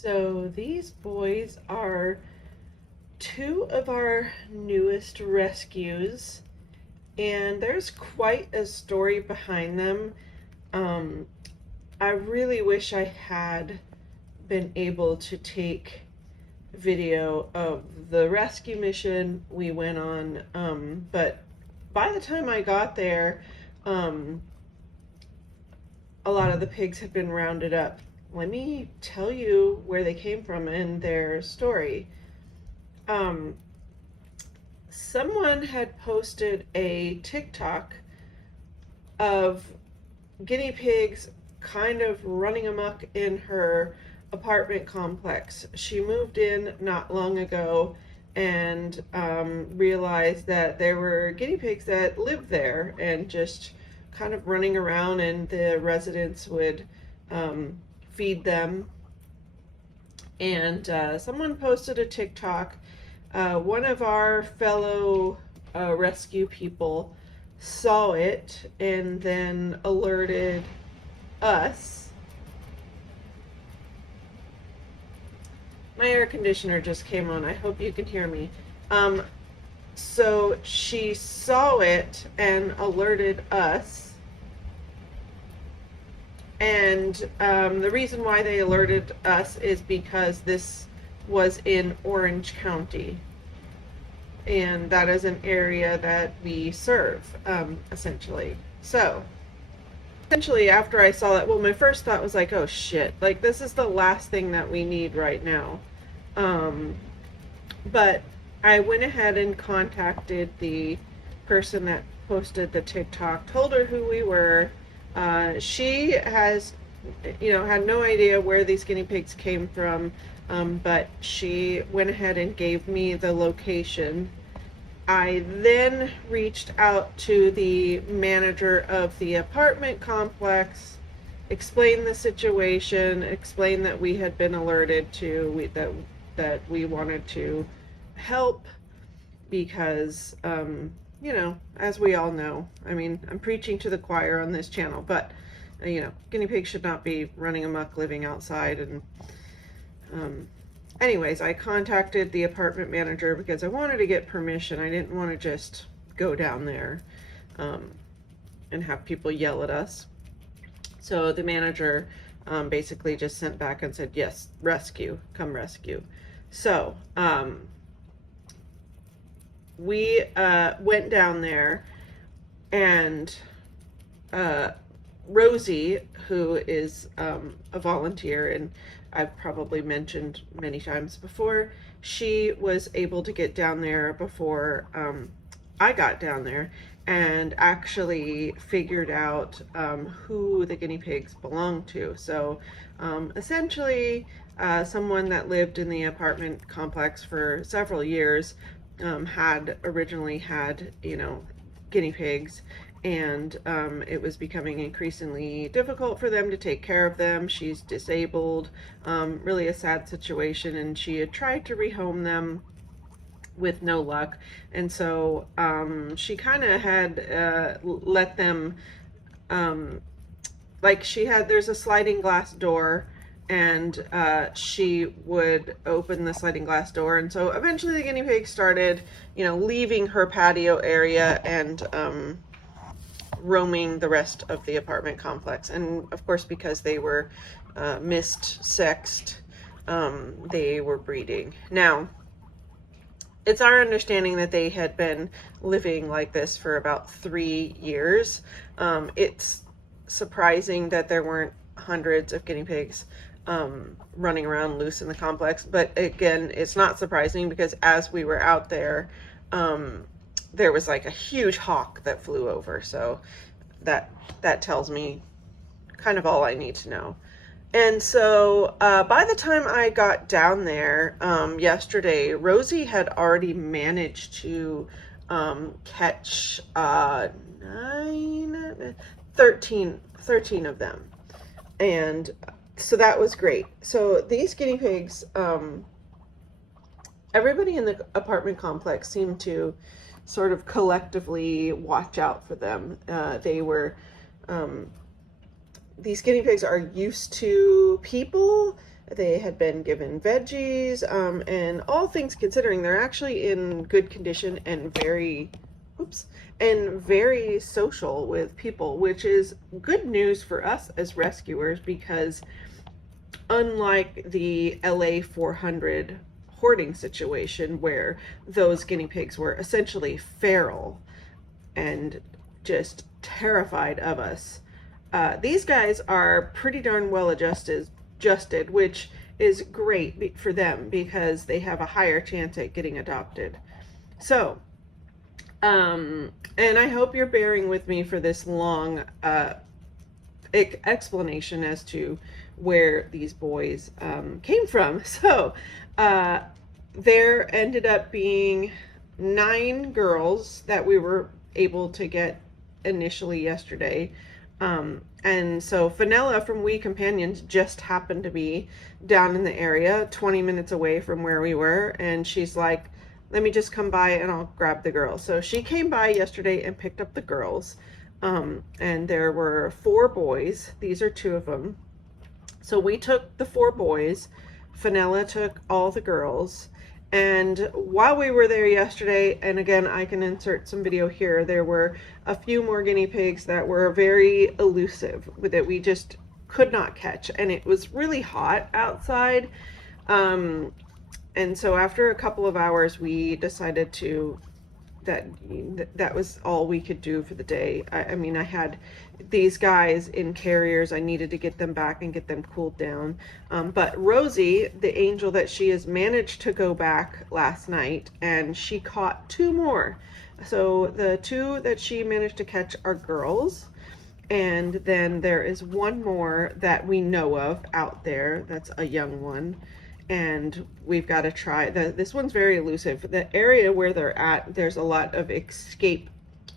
So these boys are two of our newest rescues, and there's quite a story behind them. Um, I really wish I had been able to take video of the rescue mission we went on, but by the time I got there, um, a lot of the pigs had been rounded up. Let me tell you where they came from and their story. Um, Someone had posted a TikTok of guinea pigs kind of running amok in her apartment complex. She moved in not long ago and realized that there were guinea pigs that lived there and just kind of running around, and the residents would feed them. And someone posted a TikTok. One of our fellow rescue people saw it and then alerted us. My air conditioner just came on. I hope you can hear me. So she saw it and alerted us. And the reason why they alerted us is because this was in Orange County. And that is an area that we serve, essentially. So, essentially, after I saw that, well, my first thought was like, oh shit, like this is the last thing that we need right now. But I went ahead and contacted the person that posted the TikTok, told her who we were. She has, had no idea where these guinea pigs came from, but she went ahead and gave me the location. I then reached out to the manager of the apartment complex, explained the situation, explained that we had been alerted to that we wanted to help because, as we all know, I mean, I'm preaching to the choir on this channel, but guinea pigs should not be running amok living outside. And anyways, I contacted the apartment manager because I wanted to get permission. I didn't want to just go down there and have people yell at us. So the manager basically just sent back and said, yes, rescue, come rescue. So we went down there, and Rosie, who is a volunteer, and I've probably mentioned many times before, she was able to get down there before I got down there and actually figured out who the guinea pigs belonged to. So essentially, someone that lived in the apartment complex for several years had originally had, guinea pigs, and it was becoming increasingly difficult for them to take care of them. She's disabled, really a sad situation, and she had tried to rehome them with no luck. And so she kind of had let them, there's a sliding glass door, and she would open the sliding glass door, and so eventually the guinea pig started, leaving her patio area and roaming the rest of the apartment complex. And of course, because they were sexed, they were breeding. Now, it's our understanding that they had been living like this for about 3 years. It's surprising that there weren't hundreds of guinea pigs running around loose in the complex. But again, it's not surprising because as we were out there, there was like a huge hawk that flew over. So that tells me kind of all I need to know. And so by the time I got down there yesterday, Rosie had already managed to catch 13 of them. And so that was great. So these guinea pigs, everybody in the apartment complex seemed to sort of collectively watch out for them. They were these guinea pigs are used to people. They had been given veggies, and all things considering, they're actually in good condition and oops, and very social with people, which is good news for us as rescuers because unlike the LA 400 hoarding situation where those guinea pigs were essentially feral and just terrified of us, these guys are pretty darn well adjusted, which is great for them because they have a higher chance at getting adopted. So, and I hope you're bearing with me for this long explanation as to where these boys came from. So, there ended up being 9 girls that we were able to get initially yesterday. And so Fenella from We Companions just happened to be down in the area, 20 minutes away from where we were. And she's like, let me just come by and I'll grab the girls. So she came by yesterday and picked up the girls. And there were 4 boys. These are 2 of them. So we took the 4 boys. Fenella took all the girls. And while we were there yesterday, and again, I can insert some video here, there were a few more guinea pigs that were very elusive that we just could not catch. And it was really hot outside. And so after a couple of hours, we decided that was all we could do for the day. I mean, I had these guys in carriers. I needed to get them back and get them cooled down. But Rosie, the angel that she is, managed to go back last night and she caught 2 more. So the 2 that she managed to catch are girls. And then there is 1 more that we know of out there. That's a young one. And we've got to try. This one's very elusive. The area where they're at, there's a lot of escape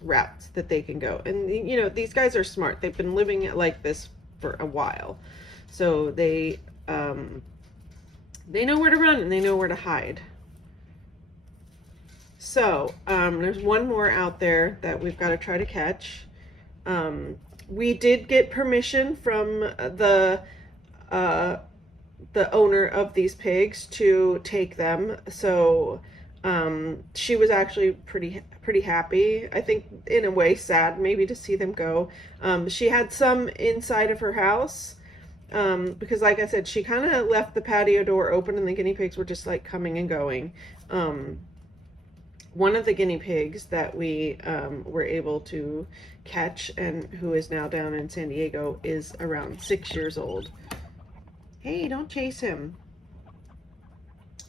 routes that they can go. And, you know, these guys are smart. They've been living it like this for a while. So they know where to run and they know where to hide. So there's 1 more out there that we've got to try to catch. We did get permission from the owner of these pigs to take them. So she was actually pretty happy. I think in a way sad maybe to see them go. She had some inside of her house because like I said, she kind of left the patio door open and the guinea pigs were just like coming and going. One of the guinea pigs that we were able to catch and who is now down in San Diego is around 6 years old. Hey, don't chase him.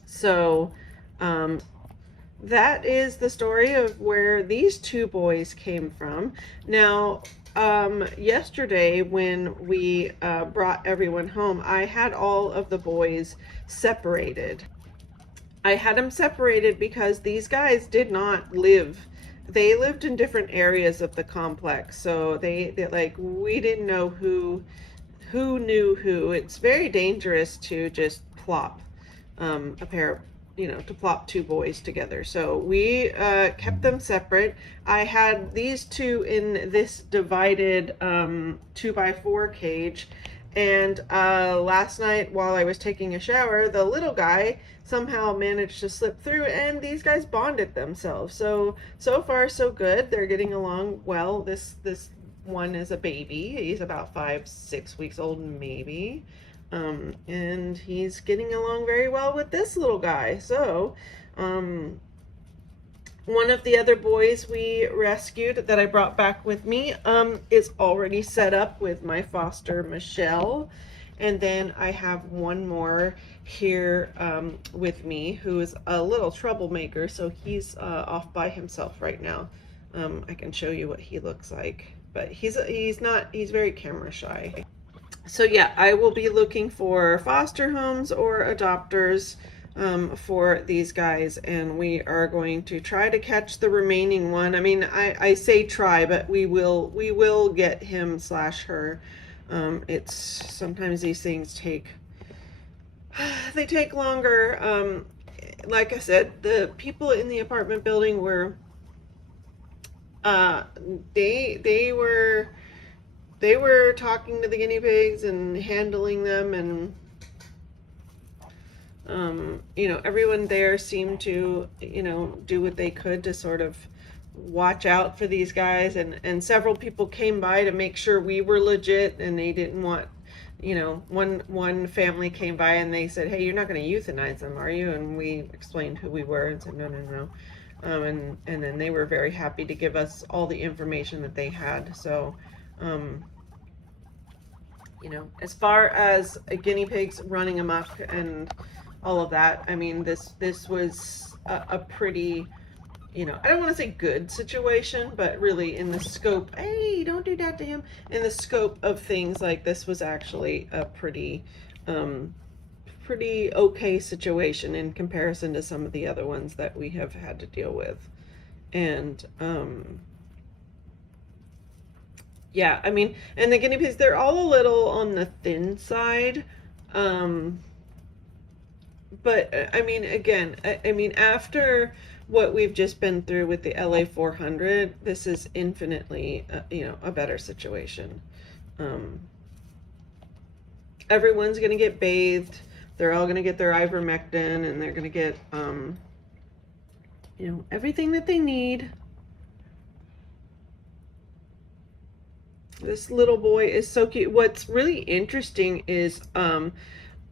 So, that is the story of where these 2 boys came from. Now, yesterday when we brought everyone home, I had all of the boys separated. I had them separated because these guys did not live. They lived in different areas of the complex. So they like, we didn't know who knew who. It's very dangerous to just plop a pair, to plop 2 boys together. So we kept them separate. I had these 2 in this divided 2x4 cage. And last night while I was taking a shower, the little guy somehow managed to slip through and these guys bonded themselves. So far so good. They're getting along well. This one is a baby. He's about 5-6 weeks old maybe. And he's getting along very well with this little guy. So one of the other boys we rescued that I brought back with me is already set up with my foster Michelle. And then I have 1 more here with me who is a little troublemaker. So he's off by himself right now. I can show you what he looks like. But he's very camera shy. So yeah, I will be looking for foster homes or adopters for these guys, and we are going to try to catch the remaining one. I mean, I say try, but we will get him / her. It's sometimes these things take longer. Like I said, the people in the apartment building were they they were talking to the guinea pigs and handling them, and everyone there seemed to, do what they could to sort of watch out for these guys, and several people came by to make sure we were legit, and they didn't want, one family came by and they said, hey, you're not going to euthanize them, are you? And we explained who we were and said, no, no, no. And then they were very happy to give us all the information that they had. So, as far as guinea pigs running amok and all of that, I mean, this was a pretty, I don't want to say good situation, but really in the scope, hey, don't do that to him. In the scope of things, like, this was actually a pretty okay situation in comparison to some of the other ones that we have had to deal with. And yeah, I mean, and the guinea pigs, they're all a little on the thin side. But I mean, again, I mean, after what we've just been through with the LA 400, this is infinitely, a better situation. Everyone's going to get bathed. They're all going to get their ivermectin, and they're going to get, everything that they need. This little boy is so cute. What's really interesting is,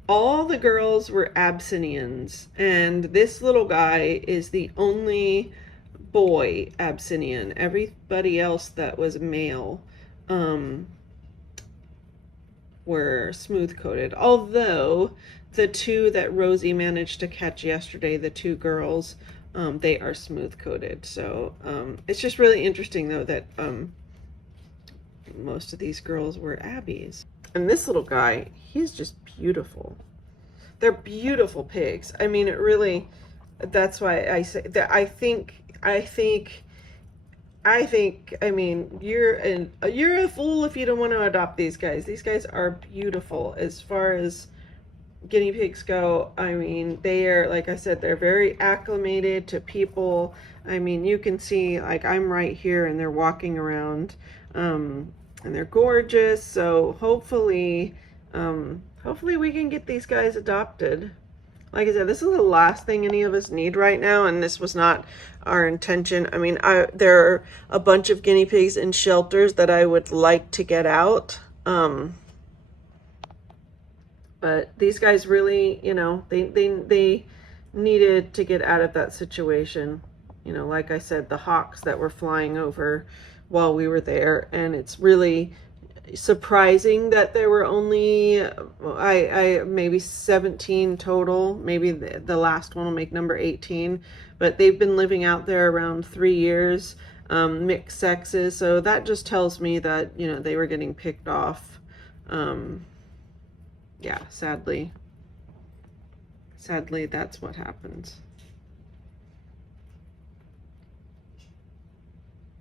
all the girls were Abyssinians, and this little guy is the only boy Abyssinian. Everybody else that was male were smooth-coated. Although the two that Rosie managed to catch yesterday, the two girls, they are smooth-coated. So it's just really interesting, though, that most of these girls were Abbies. And this little guy, he's just beautiful. They're beautiful pigs. I mean, it really, that's why I say that I mean, you're a fool if you don't want to adopt these guys. These guys are beautiful. As far as guinea pigs go, I mean, they are, like I said, they're very acclimated to people. I mean, you can see, like, I'm right here and they're walking around, and they're gorgeous. So hopefully we can get these guys adopted. Like I said, this is the last thing any of us need right now, and this was not our intention. I mean, there are a bunch of guinea pigs in shelters that I would like to get out. But these guys really, they needed to get out of that situation. Like I said, the hawks that were flying over while we were there, and it's really surprising that there were only maybe 17 total. Maybe the last one will make number 18, but they've been living out there around 3 years, mixed sexes. So that just tells me that they were getting picked off. Yeah, sadly that's what happens.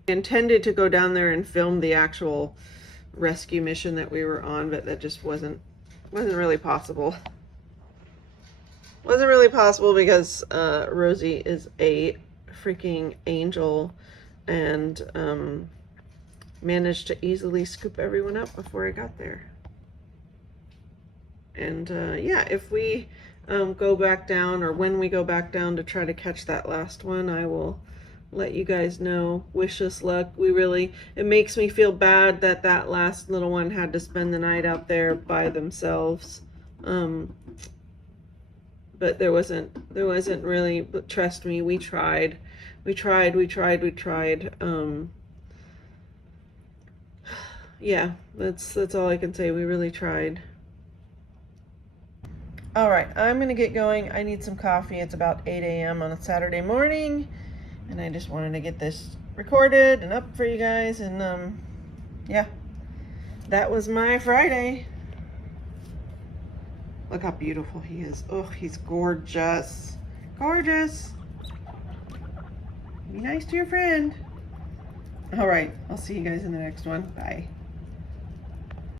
I intended to go down there and film the actual rescue mission that we were on, but that just wasn't really possible. Wasn't really possible because Rosie is a freaking angel, and managed to easily scoop everyone up before I got there. And yeah, if we go back down, or when we go back down to try to catch that last one, I will let you guys know. Wish us luck. It makes me feel bad that that last little one had to spend the night out there by themselves. But there wasn't really, but trust me, we tried. Yeah, that's all I can say. We really tried. All right, I'm gonna get going. I need some coffee. It's about 8 a.m. on a Saturday morning, and I just wanted to get this recorded and up for you guys. And yeah, that was my Friday. Look how beautiful he is. Oh, he's gorgeous. Gorgeous. Be nice to your friend. All right, I'll see you guys in the next one. Bye.